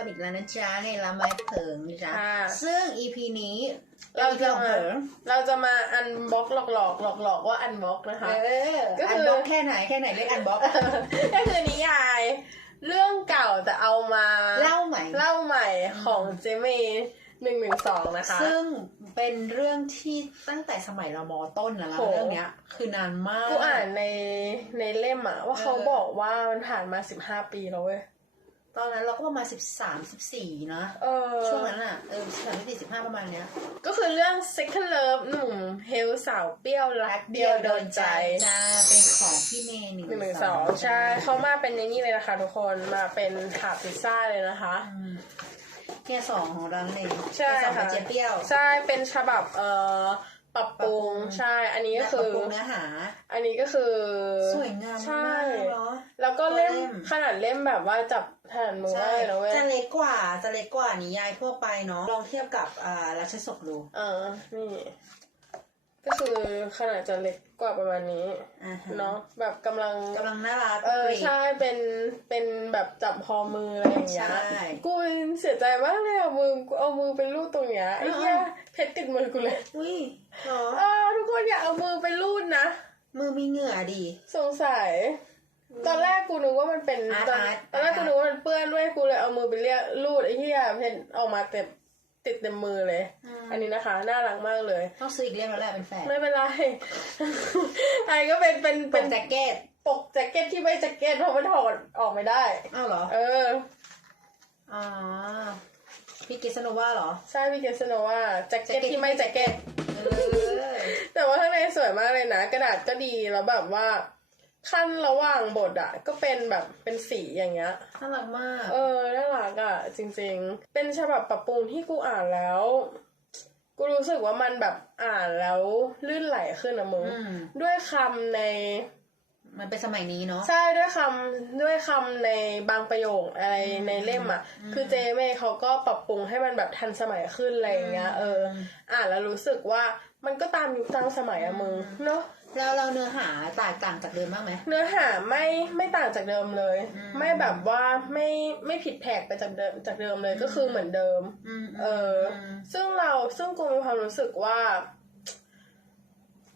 คนอีกแล้วนะจ๊ะในละไม้เผิงนะจ๊ะค่ะ ซึ่ง EP นี้เราจะป็น EP ของมาเผิงเราจะมาอันบ็อกหลอกหลอกหลอกหลอกๆว่าอันบ็อกนะคะ เออก็อัคืนอบ็อกแค่ไหนแค่ไหนเรียกอันบ็อกก็คือนิยาย เรื่องเก่าแต่เอามาเล่าใหม่ เล่าใหม่ของเจเมหนึ่งหนึ่งสองนะคะ ซึ่งเป็นเรื่องที่ตั้งแต่สมัยเรามอต้นนะแล้วโห เรื่องเนี้ย คือนานมาก กูอ่านในในเล่มอะว่าเขาเออ บอกว่ามันผ่านมาสิบห้าปีแล้วเว้ย ตอนนั้นเราก็ประมาณสิบสามสิบสี่นะเออช่วงนั้นอะเออสิบสามสิบสี่สิบห้าประมาณเนี้ย ก็คือเรื่อง second love หนุ่มเฮลสาวเปรี้ยวรักเดียวโดนใจจ้าเป็นของพี่เมย์หนึ่งหนึ่งหนึ่งสองใช่เขามาเป็นในนี่เลยนะคะทุกคนมาเป็นถาดพิซซ่าเลยนะคะอืมเกียร์สองของเราเองใช่เกียร์สองค่ะกับเจี๊ยบเปรี้ยว ใช่เป็นฉบับเอ่อ ปรับปรุงปรับปรุงใช่ อันนี้ก็และคืปรับอปรุงเนื้อหา อันนี้ก็คือ สวยงามใช่มากเนาะแล้วก็เล่มเล่มขนาดเล่มแบบว่าจับแผ่นมือใช่ได้นะเว้ยจะเล็กกว่าจะเล็กกว่านิยายทั่วไปเนาะลองเทียบกับอ่าราชสกดูเออนี่ ก็คือขนาดจะเล็กกว่าประมาณนี้อ่าฮะเนาะแบบกำลัง กำลังน่ารักเออกรี๊ดใช่เป็นเป็นแบบจับพอมืออะไรอย่างเงี้ยใช่กูเสียใจมากเลยอะมือกูเอามือไปลูดตรงเนี้ยไอ้เหี้ยเออ เพชรติดมือกูเลยอุ้ยเหรอเออทุกคนอย่าเอามือไปลูดนะมือมีเหงื่อดี สงสัย ตอนแรกกูนึกว่ามันเป็นอาร์ตตอนอาร์ต ตอนแรกอาร์ตกูนึกว่ามันเปื้อนด้วยกูเลยเอามือไปเรียกลูดไอ้เหี้ยเพชรออกมาเต็ม ติดเต็มมือเลยอันนี้นะคะ น่ารักมากเลย ต้องซื้ออีกเล่มแล้วแหละเป็นแฟนไม่เป็นไร ไอ้ก็เป็นเป็นเป็เป็นนแจ็คเก็ตปกแจ็คเก็ตที่ไม่แจ็คเก็ตเพราะมันถอดออกไม่ได้ อ้าวเหรอ เออ อ๋อ พี่กิสโนว่าเหรอ ใช่พี่เกสโนว่าแจ็คเก็ตแจ็คเก็ต ที่ไม่แจ็คเก็ต เออแต่ว่าข้างในสวยมากเลยนะ กระดาษก็ดีแล้วแบบว่า ขั้นระหว่างบทอะก็เป็นแบบเป็นสีอย่างเงี้ย น่ารักมาก เออ น่ารักอะจริง ๆ เป็นฉบับปรับปรุงที่กูอ่านแล้ว กูรู้สึกว่ามันแบบอ่านแล้วลื่นไหลขึ้นอะมึง อืม ด้วยคำใน มันเป็นสมัยนี้เนาะ ใช่ด้วยคำด้วยคำในบางประโยคอะไรในเล่มอะ คือเจเม่เขาก็ปรับปรุงให้มันแบบทันสมัยขึ้นอะไรอย่างเงี้ย เออ อ่านแล้วรู้สึกว่ามันก็ตามยุคตามสมัยอะมึงเนาะ แล้วเราเนื้อหาแตกต่างจากเดิมบ้างไหม เนื้อหาไม่ไม่ต่างจากเดิมเลย อืม ไม่แบบว่าไม่ไม่ผิดแผกไปจากเดิมจากเดิมเลยก็คือเหมือนเดิมอืมเอออ ซึ่งเราซึ่งกูมีความรู้สึกว่า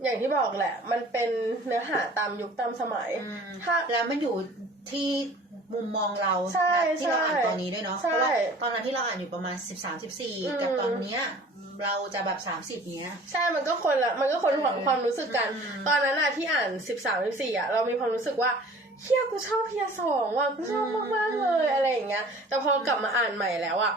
อย่างที่บอกแหละ มันเป็นเนื้อหาตามยุคตามสมัยอืมถ้า แล้วมันอยู่ที่มุมมองเราใช่นะที่เราอ่านใช่ตอนนี้ด้วยเนาะใช่เพราะว่าตอนนั้นที่เราอ่านอยู่ประมาณสิบสามสิบสี่อืม กับตอนเนี้ย เราจะแบบสามสิบเนี้ย ใช่ มันก็คนละ มันก็คนความเออความรู้สึกกัน อืม ตอนนั้นอะที่อ่านสิบสามสิบสี่อะเรามีความรู้สึกว่าเฮียกูชอบเฮียสองว่ะกูชอบมากมากๆเลยอะไรอย่างเงี้ย แต่พอกลับมาอ่านใหม่แล้วอะ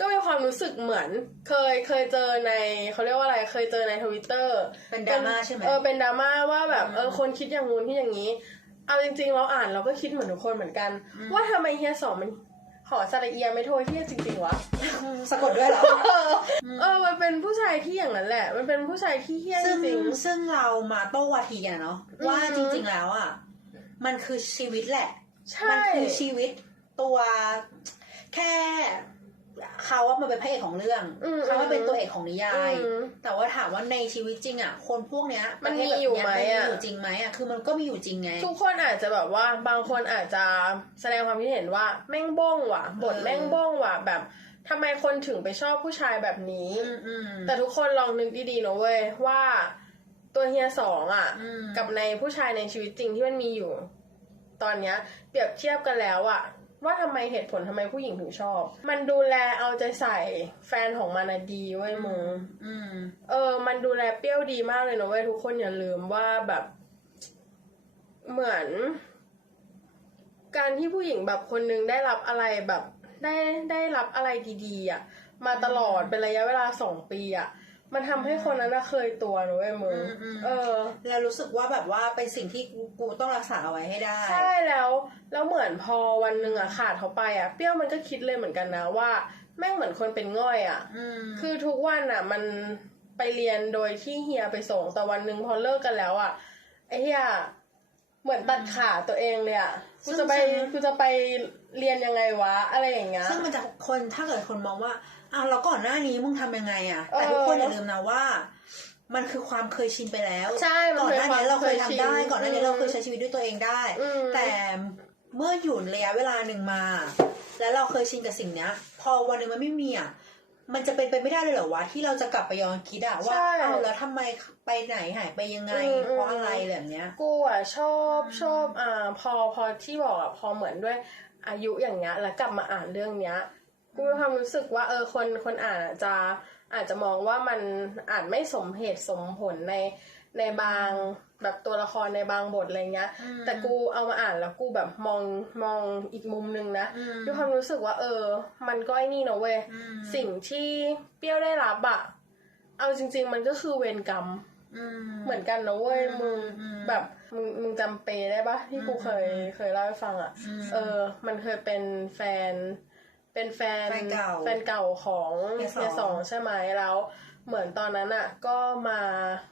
ก็มีความรู้สึกเหมือน เคยเคยเจอในเขาเรียกว่าอะไรเคยเจอในทวิตเตอร์ เป็นดราม่าใช่ไหม เออเป็นดราม่าว่าแบบอืมเออคนคิดอย่างงู้นที่อย่างนี้ เอาจริงๆ เราอ่านเราก็คิดเหมือนทุกคนเหมือนกัน ว่าทำไมเฮียสองมัน หอสระเอียไม่โทษเฮียจริงๆวะสะกดด้วยเหรอเออเออมันเป็นผู้ชายที่อย่างนั้นแหละ มันเป็นผู้ชายที่เฮี้ยจซึ่งริง ซึ่งเรามาโต้วาทีกันเนาะอืม ว่าจริงๆแล้วอะมันคือชีวิตแหละ ๆใช่ มันคือชีวิตตัวแค่ เขาว่ามันเป็นพระเอกของเรื่องอืมเขาว่าเป็นตัวเอกของนิยายอืมแต่ว่าถามว่าในชีวิตจริงอะ คนพวกเนี้ย มันประเทศมีอยู่ไหมแบบเนี้อะนมีอยู่จริงไหมอะคือมันก็มีอยู่จริงไง ทุกคนอาจจะแบบว่าบางคนอาจจะแสดงความคิดเห็นว่าแม่งบ้องว่ะบทเออแม่งบ้องว่ะแบบทำไมคนถึงไปชอบผู้ชายแบบนี้อืมอืมแต่ทุกคนลองนึกดีๆนะเว้ยว่าตัวเฮียสองอะอืมกับในผู้ชายในชีวิตจริงที่มันมีอยู่ ตอนเนี้ย เปรียบเทียบกันแล้วอะ ว่าทำไมเหตุผลทำไมผู้หญิงถึงชอบ มันดูแลเอาใจใส่แฟนของมันอะดีเว้ยมึงอืมเออ มันดูแลเปรี้ยวดีมากเลยนะเว้ยทุกคนอย่าลืมว่าแบบ เหมือน การที่ผู้หญิงแบบคนนึงได้รับอะไรแบบ ได้ได้รับอะไรดีๆอะมาตลอดเป็นระยะเวลาสองปีอะ มันทำให้คนนั้นน่ะเคยตัวนะเว้ยมึงอืมอืม เออ แล้วรู้สึกว่าแบบว่าเป็นสิ่งที่กูกูต้องรักษาเอาไว้ให้ได้ ใช่แล้วแล้วเหมือนพอวันหนึ่งอะขาดเขาไปอะเปรี้ยวมันก็คิดเลยเหมือนกันนะว่าแม่งเหมือนคนเป็นง่อยอะอืมคือทุกวันอะมันไปเรียนโดยที่เฮียไปส่งแต่วันหนึ่งพอเลิกกันแล้วอะไอ้เฮียเหมือนตัดขาตัวเองเลยอะกูจะไปกูจะไปเรียนยังไงวะ อะไรอย่างเงี้ย ซึ่งมันจะคนถ้าเกิดคนมองว่า อ้าวแล้วก่อนหน้านี้มึงทำยังไงอะ แต่เออทุกคนอย่าลืมนะว่า มันคือความเคยชินไปแล้ว ใช่มันก่อนเป็นหน้านี้เราเคยทำได้ความเคยชินก่อนหน้านี้อืมเราเคยใช้ชีวิตด้วยตัวเองได้อืมแต่เมื่ออยู่ระยะเวลาหนึ่งมา แล้วเราเคยชินกับสิ่งเนี้ย พอวันหนึ่งมันไม่มีอะมันจะเป็นไปไม่ได้เลยเหรอวะที่เราจะกลับไปย้อนคิดอะว่าใช่เอ้าแล้วทำไมไปไหนหายไปยังไงอืมเพราะอะไรแบบเนี้ยกูอะชอบชอบอ่าพอพอที่บอกอะพอเหมือนด้วยอายุอย่างเงี้ยแล้วกลับมาอ่านเรื่องเนี้ย กูมีความรู้สึกว่าเออคนคนอ่านอะจะอาจจะมองว่ามันอาจไม่สมเหตุสมผลในในบางแบบตัวละครในบางบทอะไรเงี้ยอืมแต่กูเอามาอ่านแล้วกูแบบมองมองอีกมุมนึงนะอืมด้วยความรู้สึกว่า เออ มันก็ไอ้นี่นะเว้ยอืมสิ่งที่เปรี้ยวได้รับอะเอาจริง ๆ มันก็คือเวรกรรมอืมเหมือนกันนะเว้ยอืมมึงอืมแบบมึงมึงจำเปได้ปะที่กูอืมเคยเคยเล่าให้ฟังอะอืมเออ มันเคยเป็นแฟน เป็นแฟนแฟนเก่าแฟนเก่าของเฮียสองเฮียสองใช่ไหมแล้ว เหมือนตอนนั้นอะ ก็มา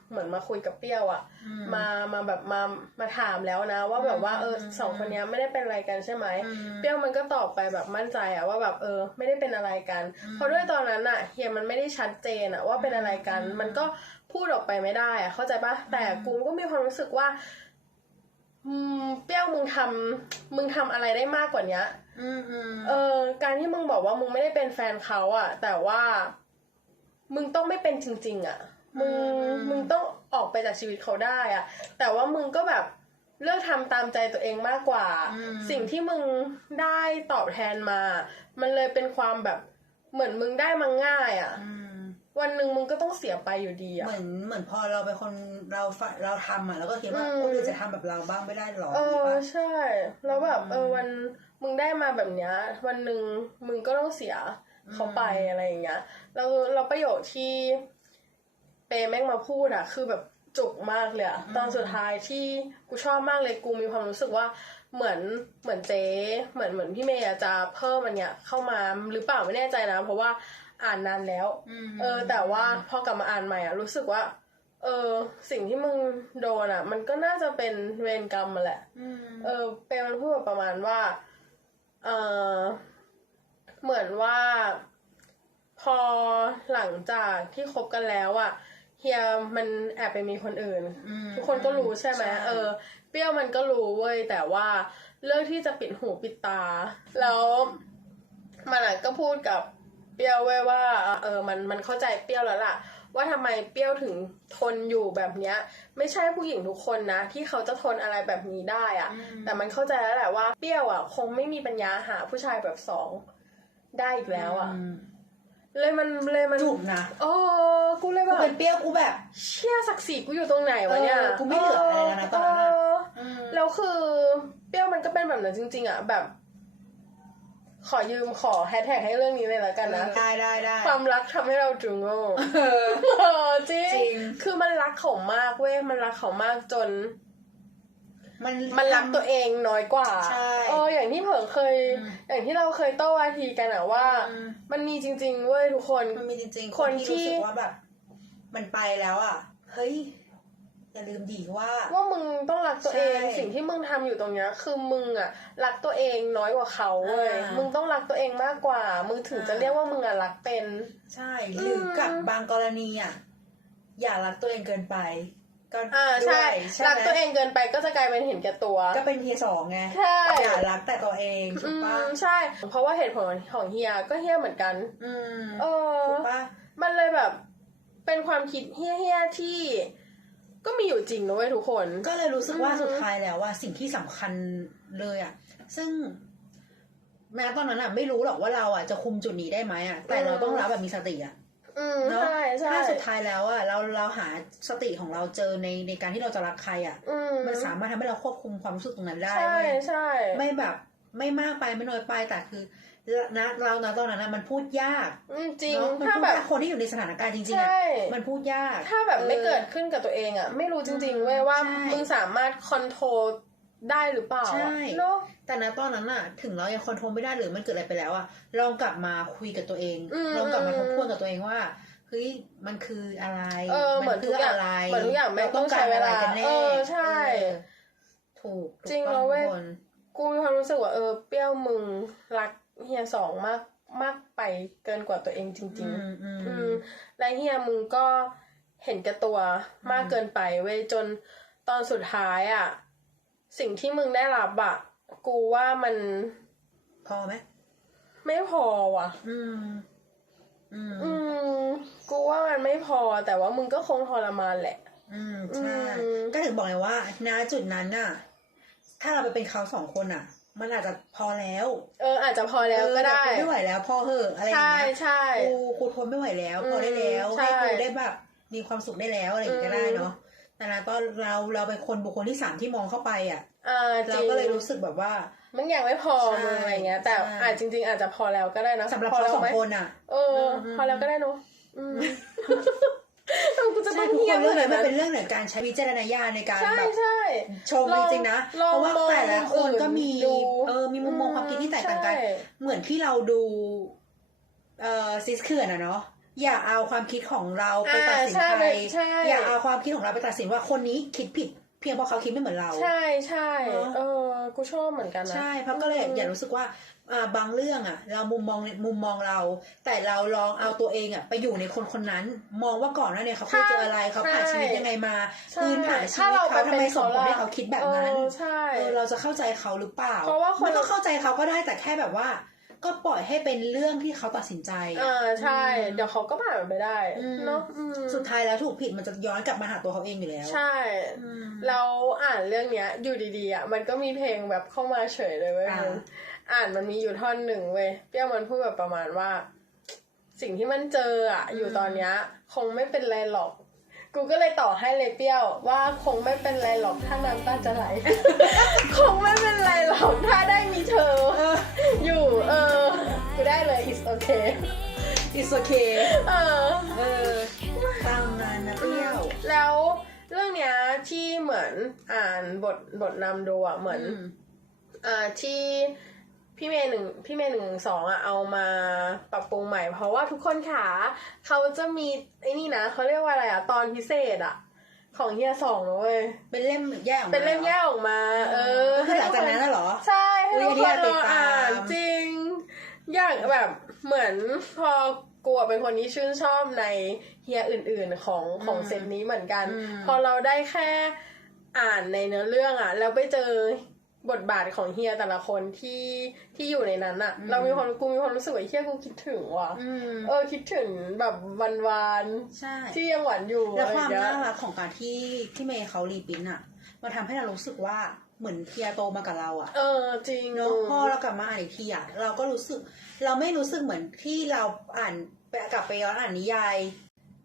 เหมือนมาคุยกับเปรี้ยวอะอืมมามาแบบมามาถามแล้วนะ ว่าแบบว่าเอออืมสองคนเนี้ยไม่ได้เป็นอะไรกันใช่ไหมอืมเปรี้ยวมันก็ตอบไปแบบมั่นใจอะว่าแบบเออ ไม่ได้เป็นอะไรกันอืมเพราะด้วยตอนนั้นอะเฮียมันไม่ได้ชัดเจนอะว่าเป็นอะไรกันอืมมันก็พูดออกไปไม่ได้อะเข้าใจปะแต่กูก็มีความรู้สึกว่า อืมเปรี้ยวมึงทำมึงทำอะไรได้มากกว่าเนี้ยอืมอืมเออ การที่มึงบอกว่ามึงไม่ได้เป็นแฟนเขาอะแต่ว่า มึงต้องไม่เป็นจริง ๆอะมึงมึงต้องออกไปจากชีวิตเขาได้อะแต่ว่ามึงก็แบบเลือกทำตามใจตัวเองมากกว่ามสิ่งที่มึงได้ตอบแทนมา มันเลยเป็นความแบบเหมือนมึงได้มาง่ายอะ่ะอืม วันหนึ่งมึงก็ต้องเสียไปอยู่ดีเหอะ่ะมือนเหมือนพอเราเป็นคนเราฝเราทำอะแล้วก็คิดว่าอืมคนอื่นจะทำแบบเราบ้างไม่ได้หรอเอหรืออปะใช่ แล้วแบบอืมเออวันมึงได้มาแบบเนี้ย วันหนึ่งมึงก็ต้องเสียเขาไปอืมอะไรอย่างเงี้ยแล้วเราประโยชน์ที่เปแม่งมาพูดอะคือแบบจุกมากเลยอะตอนสุดท้ายที่กูชอบมากเลยกูมีความรู้สึกว่าเหมือนเหมือนเจ๊เหมือนเหมือนพี่เมย์อะจะเพิ่มอันเนี้ยเข้ามาหรือเปล่าไม่แน่ใจนะ เพราะว่าอ่านนานแล้วมเออ แต่ว่าพอกลับมาอ่านใหม่อะรู้สึกว่า เออ สิ่งที่มึงโดนอะมันก็น่าจะเป็นเวรกรรมมาแหละมเออเปรมันพูดแบบประมาณว่า เออเหมือนว่า พอหลังจากที่คบกันแล้วอะเฮียมันแอบไปมีคนอื่นมทุกคนก็รู้ใช่ไหมเออ เปรี้ยวมันก็รู้เว้ยแต่ว่าเลือกที่จะปิดหูปิดตา แล้วมันอะก็พูดกับ เปรี้ยวไว้ว่า เออมันมันเข้าใจเปรี้ยวแล้วล่ะ ว่าทำไมเปรี้ยวถึงทนอยู่แบบเนี้ย ไม่ใช่ผู้หญิงทุกคนนะ ที่เขาจะทนอะไรแบบนี้ได้อะอืมแต่มันเข้าใจแล้วแหละว่าเปรี้ยวอะคงไม่มีปัญญาหาผู้ชายแบบสองได้อีกแล้วอะมเลยมันเลยมันจุกนะโอ้กูเลยแบกูบเป็นเปรี้ยวกูแบบ เชี่ยศักดิ์ศรีกูอยู่ตรงไหนวะเนี่ยเออกูไม่เหลืออะไรแล้วนะตอนนั้นอะเออแล้วคือเปรี้ยวมันก็เป็นแบบนั้นจริง ๆอะแบบ ขอยืมขอแฮชแท็กให้เรื่องนี้เลยแล้วกันนะ ได้ได้ได้ความรักทำให้เราจุงโง่เออเออจริจริง คือมันรักเขามากเว้ย มันรักเขามากจน มันมันรักตัวเองน้อยกว่าใช่เอออย่างที่เผิงเคยอืมอย่างที่เราเคยโต้วาทีกันอะว่าอืมมันมีจริง ๆ เว้ยทุกคน มันมีจริงๆคคนนที่ที่รู้สึกว่าแบบ มันไปแล้วอะเฮ้ย อย่าลืมดีว่า ว่ามึงต้องรักตัวเองใช่สิ่งที่มึงทำอยู่ตรงเนี้ยคือมึงอะรักตัวเองน้อยกว่าเขาเว้ยอ่ามึมึงต้องรักตัวเองมากกว่า มึงถึงจะอ่าเรียกว่ามึงอะรักเป็น ใช่หรืออมกับบางกรณีอะอย่ารักตัวเองเกินไปก็อ่าด้ใช่วยใช่ไหมรักตัวเองเกินไปก็จะกลายเป็นเห็นแก่ตัว ก็เป็นเทียร์สองไงใช่อย่ารักแต่ตัวเองถูอืกปะมใช่ เพราะว่าเหตุผลของเฮียก็เฮียเหมือนกัน อืมเออถูกปะมันเลยแบบ เป็นความคิดเฮี้ยๆที่ ก็มีอยู่จริงนะเว้ยทุกคน ก็เลยรู้สึกว่าอืมสุดท้ายแล้วว่าสิ่งที่สำคัญเลยอะ ซึ่งแม้ตอนนั้นอะ ไม่รู้หรอกว่าเราอะจะคุมจุดนี้ได้ไหมอะ แต่เราต้องรับแบบมีสติอะอืมเนาะใช่ใช่ถ้าสุดท้ายแล้วอะเราเราหาสติของเราเจอในในการที่เราจะรักใครอะอืมมันสามารถทำให้เราควบคุมความรู้สึกตรงนั้นได้ใช่เว้ยใช่ไม่แบบไม่มากไปไม่น้อยไปแต่คือ นะเรานะตอนนั้นนะมันพูดยากอืมจริงเนาะมันถ้าพูดแบบยากคนที่อยู่ในสถานการณ์จริงๆอะใช่มันพูดยาก ถ้าแบบไม่ออเกิดขึ้นกับตัวเองอะ ไม่รู้จริงๆเว้ยว่าใช่มึงสามารถคอนโทรลได้หรือเปล่าใช่อะเนาะแต่นะตอนนั้นอะถึงเรายังคอนโทรลไม่ได้หรือมันเกิดอะไรไปแล้วอะลองกลับมาคุยกับตัวเองอืมลองกลับมาทบทวนกับตัวเองว่าเฮ้ยมันคืออะไร เออเหมือนทุกอย่างอะไรเหมือนทุกอย่างแม่งรต้องใช้เวลากันแน่เออใช่เออถูกถูก จริงต้อแล้วเว้ยทุกคนกูมีความรู้สึกว่าเออเปรี้ยวมึงรัก เฮียสองมากมากไปเกินกว่าตัวเองจริงอืมอืมๆอืมและเฮียมึงก็เห็นแก่ตัวมากเกินไปเว้ยจนตอนสุดท้ายอะ สิ่งที่มึงได้รับอะกูว่ามันพอไหมไม่พอว่ะอืมอืม อืมกูว่ามันไม่พอแต่ว่ามึงก็คงทรมานแหละ อืมใช่อืมก็ถึงบอกเลยว่าณจุดนั้นน่ะ ถ้าเราไปเป็นเขาสองคนอะ มันอาจจะพอแล้ว เอออาจจะพอแล้วก็ได้เออแบบกูไม่ไหวแล้วพอเหอะอะไรอย่างใช่เงี้ยใช่กูกูทนไม่ไหวแล้ว พอได้แล้วอืมใช่ให้กูได้แบบมีความสุขได้แล้วอะไรอย่างเงี้ยก็ได้เนาะแต่นะตอนเราเราเป็นคนบุคคลที่สามที่มองเข้าไปอะอ่าจเราริงก็เลยรู้สึกแบบว่ามันยังไม่พอใช่มึงอะไรเงี้ย แต่ใช่อาจจริง ๆ อาจจะพอแล้วก็ได้นะสำหรับพอเขาแล้วสองไหมคนอะ เอออมพอแล้วก็ได้เนอะอืมเออ กูจะต้ใช่องทุกเงีคยบนเรื่องเลนี้ยมันนะเป็นเรื่องเหนือการใช้วิจารณญาณในการใช่แบบใช่ ชมลจองริงๆนะลเพองราะว่าลองแต่ละคนก็มีดูเออมีมุมมองความคิดที่แตกต่างกัน ใช่ เหมือนที่เราดูเอ่อซิสเขื่อนอะเนาะอย่าเอาความคิดของเราไปตัดสินอ่าใครใช่อย่าเอาความคิดของเราไปตัดสินว่าคนนี้คิดผิด เพียงเพราะเขาคิดไม่เหมือนเรา ใช่ใช่เนอะเออ กูชอบเหมือนกันนะ ใช่เพราะก็เลยอย่ารู้สึกว่าอ่าบางเรื่องอะ เรามุมมองมุมมองเรา แต่เราลองเอาตัวเองอะไปอยู่ในคนคนนั้น มองว่าก่อนหน้าเนี่ยเขาเคยเจออะไรเขาผ่านชีวิตยังไงมาใช่พื้นฐานชีถ้าวิตเราเขาทำไมส่งผลให้เป็นเขาเขาคิดแบบนั้นเออใช่เออเราจะเข้าใจเขาหรือเปล่าเพราะว่าคนไม่ต้องเข้าใจเขาก็ได้แต่แค่แบบว่า ก็ปล่อยให้เป็นเรื่องที่เขาตัดสินใจอ่าใช่อืมเดี๋ยวเขาก็ผ่านมันไปได้อืมเนาะอืมสุดท้ายแล้วถูกผิดมันจะย้อนกลับมาหาตัวเขาเองอยู่แล้ว ใช่อืมเราอ่านเรื่องเนี้ย อยู่ดีๆอะมันก็มีเพลงแบบเข้ามาเฉยเลยเว้ยอ่ามึงอ่านมันมีอยู่ท่อนหนึ่งเว้ยเปี้ยมันพูดแบบประมาณว่า สิ่งที่มันเจออะ อยู่ตอนเนี้ย คงไม่เป็นไรหรอก กูก็เลยต่อให้เลยเปรี้ยวว่าคงไม่เป็นไรหรอกถ้าน้ำตาจะไหล คงไม่เป็นไรหรอกถ้าได้มีเธอ อยู่เออ กูได้เลย it's okay it's okay เออ เออตามนั้นนะเปรี้ยว แล้วเรื่องเนี้ยที่เหมือนอ่านบทบทนำดูอะเหมือนอืมอ่าที่ พี่เมย์หนึ่งพี่เมย์หนึ่งสองอะเอามาปรับปรุงใหม่ เพราะว่าทุกคนขาเขาจะมีไอ้นี่นะเขาเรียกว่าอะไรอะตอนพิเศษอะของเฮียสองนะเว้ยเป็นเล่มแยกออกมาเป็นเล่มแยกออกมา เออก็คือหลังจากนั้นน่ะเหรอ ใช่ให้ทุกอุ๊คยนอันนี้รออยากติดตามอ่านจริง อยากแบบเหมือนพอกลัวเป็นคนที่ชื่นชอบในเฮียอื่น ๆของของเซตนี้เหมือนกันอืมพอเราได้แค่อ่านในเนื้อเรื่องอะ แล้วไปเจอ บทบาทของเฮียแต่ละคนที่ที่อยู่ในนั้นอะเรามีความกูมีความรู้สึกว่าเฮียกูคิดถึงว่ะอืมเออคิดถึงแบบวันวานใช่ๆที่ยังหวานอยู่แล้วความอะไรอย่น่างเงี้ยรักของการที่ที่เมย์เขารีปรินท์อะมันทำให้เรารู้สึกว่าเหมือนเทียโตมากับเราอะเออจริงเนาะพอเรากลับมาอ่านอีกทีอะเราก็รู้สึก เราไม่รู้สึกเหมือนที่เราอ่านไปกลับไปย้อนอ่านนิยาย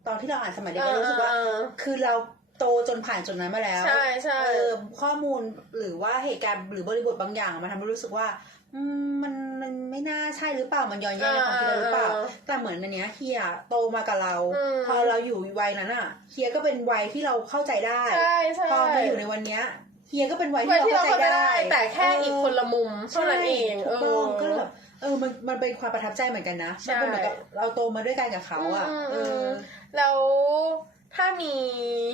ตอนที่เราอ่านสมัยเด็กก็รู้สึกว่าเออคือเรา โตจนผ่านจุดนั้นมาแล้วใช่ใช่เออข้อมูลหรือว่าเหตุการณ์หรือบริบทบางอย่างมันทำให้รู้สึกว่าอืมมันมันไม่น่าใช่หรือเปล่ามันย้อนแย้งในความคิดเราหรือเปล่าเออแต่เหมือนอันเนี้ยเฮียโตมากับเราอืมพอเราอยู่วัยนั้นอะเฮียก็เป็นวัยที่เราเข้าใจได้ใช่ใช่พอมาอยู่ในวันเนี้ยเฮียก็เป็นวัยไว้ที่ที่เราเราเข้าใจเข้าใจได้ได้ แต่แค่อีกคนละมุมเท่านั้นเองใช่เอถูกต้องอก็เลยแบบเออมันมันเป็นความประทับใจเหมือนกันนะใช่มันเป็นเหมือนกับเราโตมาด้วยกันกับเขาอะอืมเออืมอแล้ว ถ้ามี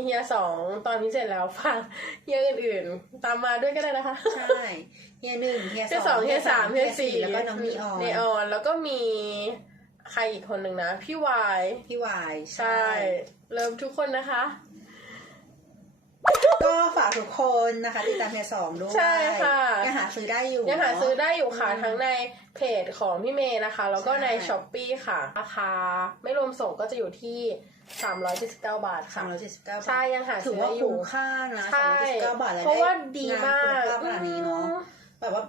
เฮียสองตอนพิเศษแล้วฟังเฮียอื่นๆ ตามมาด้วยก็ได้นะคะ ใช่เฮียหนึ่งเฮียเฮียสสอองงเฮียสามเฮียสี่แล้วก็น้องนีออนนีออนแล้วก็มีใครอีกคนหนึ่งนะ พี่วาย พี่วายใช่ เริ่มทุกคนนะคะ ก็ฝากทุกคนนะคะติดตามเฮียสองด้วยใช่ค่ะยังหาซื้อได้อยู่ยังหาเนะซื้อได้อยู่ค่ะทั้งในเพจของพี่เมย์นะคะ แล้วก็ในใช่ช้อปปีค่ะราคาไม่รวมส่งก็จะอยู่ที่ 379บาทสาค่ะมร้อยเจ็ดสิบเก้าบาทใช่ยังหาถืซื้ออว่าได้อยู่คุ้มค่านะใช่สามร้อยเจ็ดสิบเก้าบาทแล้วเพราะว่าไดีมากงนคุณภาพขนาดนี้เนาะแบบว่า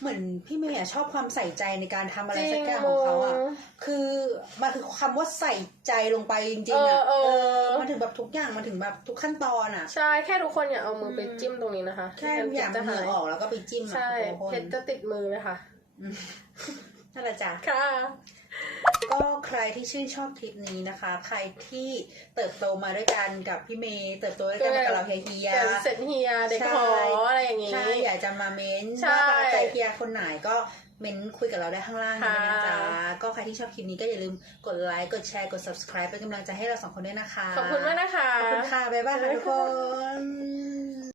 เหมือนพี่เมย์อะชอบความใส่ใจในการทำอะไรสักอย่างของเขาอะ คือมันคือคำว่าใส่ใจลงไปจริงๆอะเออเออมันถึงแบบทุกอย่างมันถึงแบบทุกขั้นตอนอะ ใช่ แค่ทุกคนอย่าเอามือไปจิ้มตรงนี้นะคะ แค่อยากจะเหหางื่อยออกแล้วก็ไปจิ้มอะใช่ทุกคนเพชรจะติดมือเลยค่ะอืมนั่นแหละจ้ะค่ะ ก็ใครที่ชื่นชอบคลิปนี้นะคะ ใครที่เติบโตมาด้วยกันกับพี่เมย์เติบโตด้วยกันมากับเราเฮียเกิดเสร็จเฮียเด็กใช่หออะไรอย่างงี้ใช่อยากจะมาเม้นใช่ว่าประทับใจเฮียคนไหนก็เม้นคุยกับเราได้ข้างล่างนี้นะจ๊ะค่ะก็ใครที่ชอบคลิปนี้ก็อย่าลืมกดไลค์กดแชร์กด subscribe เป็นกำลังใจให้เราสองคนด้วยนะคะ ขอบคุณมากนะคะ ขอบคุณค่ะ บ๊ายบายค่ะทุกคน